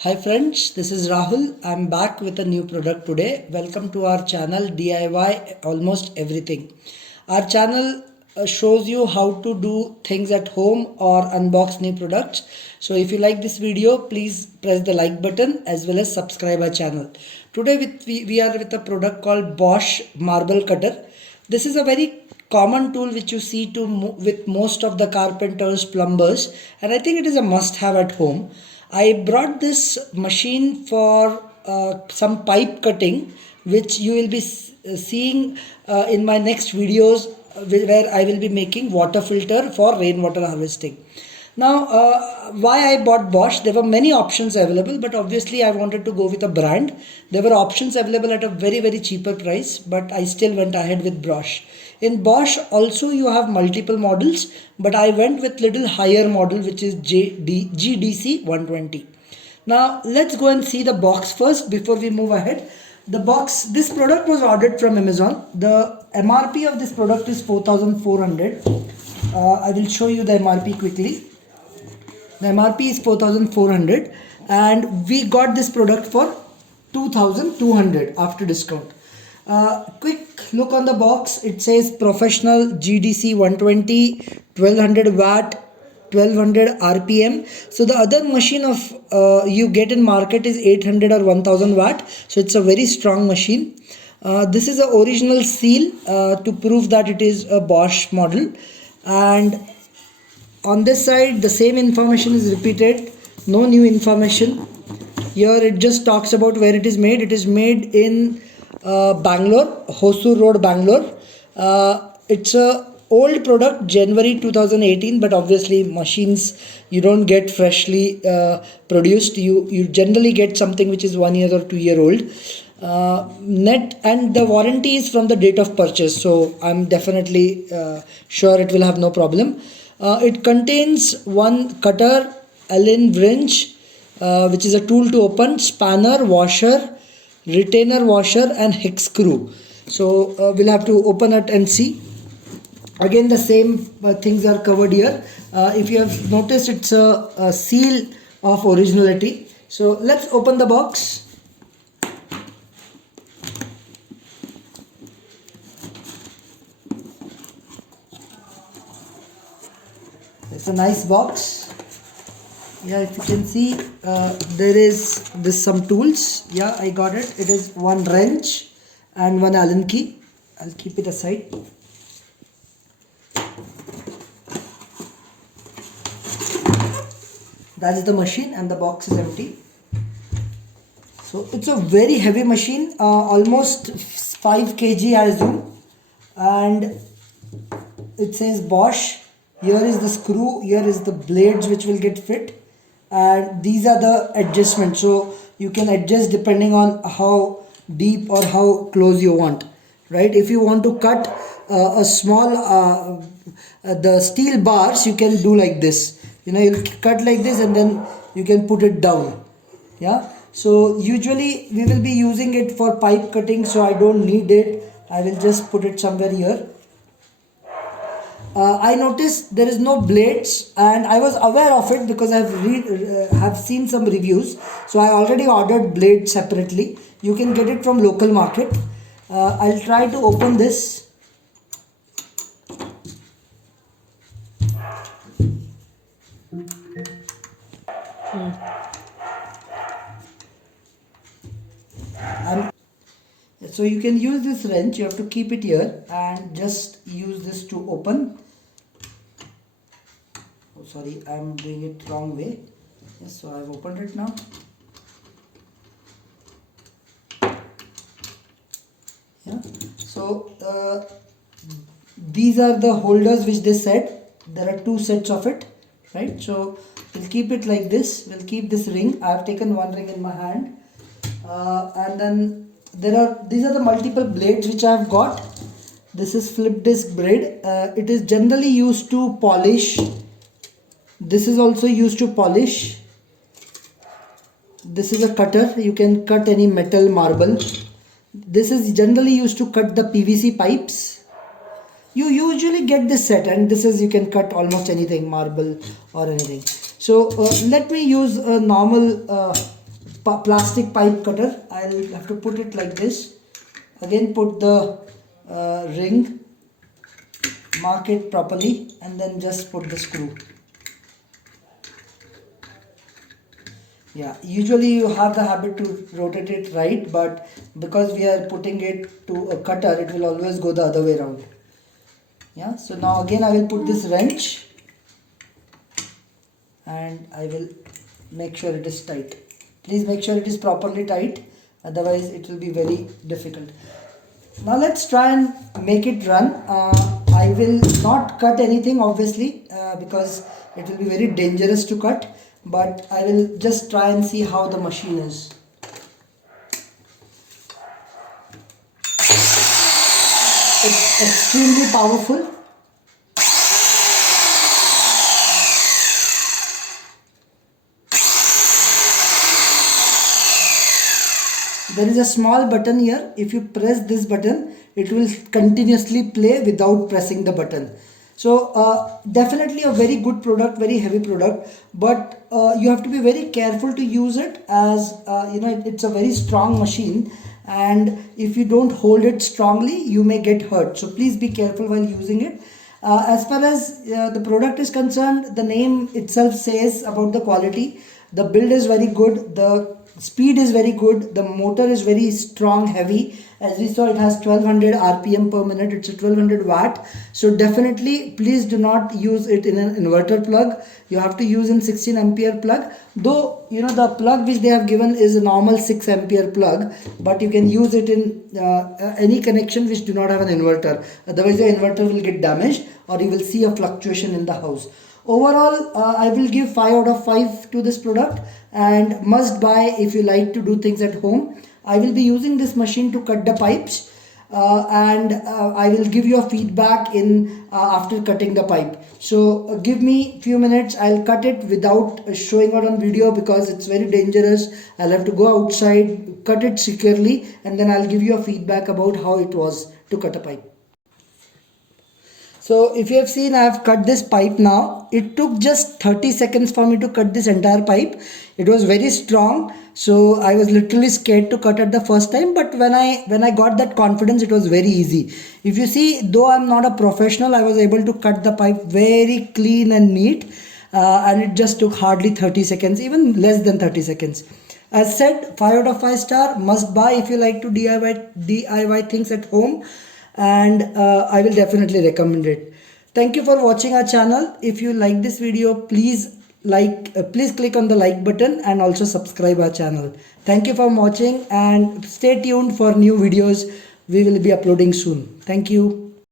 Hi friends, this is Rahul. I'm back with a new product today. Welcome to our channel DIY Almost Everything. Our channel shows you how to do things at home or unbox new products. So if you like this video, please press the like button as well as subscribe our channel. Today we are with a product called Bosch Marble Cutter. This is a very common tool which you see with most of the carpenters, plumbers, and I think it is a must have at home. I brought this machine for some pipe cutting, which you will be seeing in my next videos, where I will be making water filter for rainwater harvesting. Now, why I bought Bosch? There were many options available, but obviously I wanted to go with a brand. There were options available at a very cheaper price, but I still went ahead with Bosch. In Bosch also you have multiple models, but I went with little higher model, which is GDC 120. Now let's go and see the box first before we move ahead. The box, this product was ordered from Amazon. The MRP of this product is 4,400. I will show you the MRP quickly. The MRP is 4,400 and we got this product for 2,200 after discount. Quick look on the box. It says professional GDC 120, 1200 watt, 1200 RPM. So the other machine of you get in market is 800 or 1000 watt. So it's a very strong machine. This is the original seal to prove that it is a Bosch model, and on this side the same information is repeated, no new information. Here it just talks about where it is made. It is made in Bangalore, Hosur Road, Bangalore. It's a old product, January 2018, but obviously machines you don't get freshly produced. You generally get something which is 1 year or 2 year old. Net, and the warranty is from the date of purchase, so I'm definitely sure it will have no problem. It contains one cutter, Allen wrench, which is a tool to open, spanner, washer, retainer washer, and hex screw. So we'll have to open it and see. Again the same things are covered here. If you have noticed, it's a seal of originality. So let's open the box. It's a nice box. Yeah, if you can see, there is this some tools. Yeah, I got it. It is one wrench and one Allen key. I'll keep it aside. That is the machine and the box is empty. So it's a very heavy machine, almost 5 kg I assume, and it says Bosch. Here is the screw, here is the blades which will get fit, and these are the adjustments. So you can adjust depending on how deep or how close you want, right? If you want to cut a small the steel bars, you can do like this. You'll cut like this and then you can put it down. Yeah, so usually we will be using it for pipe cutting, so I don't need it. I will just put it somewhere here. I noticed there is no blades, and I was aware of it because I have seen some reviews. So I already ordered blades separately. You can get it from local market. I'll try to open this. So you can use this wrench. You have to keep it here and just use this to open. Oh, sorry, I'm doing it wrong way. Yes, so I've opened it now. Yeah, so these are the holders which they said. There are 2 sets of it, right? So we'll keep it like this. We'll keep this ring. I've taken one ring in my hand, and then these are the multiple blades which I've got. This is flip disc blade. It is generally used to polish. This is also used to polish. This is a cutter. You can cut any metal, marble. This is generally used to cut the PVC pipes. You usually get this set, and this is, you can cut almost anything, marble or anything. So let me use a normal plastic pipe cutter. I'll have to put it like this. Again put the ring, mark it properly, and then just put the screw. Yeah, usually you have the habit to rotate it right, but because we are putting it to a cutter, it will always go the other way around. Yeah, so now again I will put this wrench and I will make sure it is tight. Please make sure it is properly tight, otherwise it will be very difficult. Now let's try and make it run. I will not cut anything obviously because it will be very dangerous to cut, but I will just try and see how the machine is. It's extremely powerful. There is a small button here. If you press this button, it will continuously play without pressing the button. So definitely a very good product, very heavy product, but you have to be very careful to use it, as it's a very strong machine, and if you don't hold it strongly you may get hurt. So please be careful while using it. As far as the product is concerned, the name itself says about the quality. The build is very good, the speed is very good, the motor is very strong, heavy. As we saw, it has 1200 rpm per minute. It's a 1200 watt. So definitely please do not use it in an inverter plug. You have to use in 16 ampere plug, though the plug which they have given is a normal 6 ampere plug, but you can use it in any connection which do not have an inverter. Otherwise the inverter will get damaged or you will see a fluctuation in the house. Overall, I will give 5 out of 5 to this product, and must buy if you like to do things at home. I will be using this machine to cut the pipes, and I will give you a feedback in after cutting the pipe. So give me few minutes. I'll cut it without showing it on video because it's very dangerous. I'll have to go outside, cut it securely, and then I'll give you a feedback about how it was to cut a pipe. So if you have seen, I have cut this pipe now. It took just 30 seconds for me to cut this entire pipe. It was very strong, so I was literally scared to cut it the first time, but when I got that confidence, it was very easy. If you see, though I'm not a professional, I was able to cut the pipe very clean and neat, and it just took hardly 30 seconds, even less than 30 seconds. As said, 5 out of 5 star, must buy if you like to DIY things at home, and I will definitely recommend it. Thank you for watching our channel. If you like this video, please click on the like button and also subscribe our channel. Thank you for watching and stay tuned for new videos we will be uploading soon. Thank you.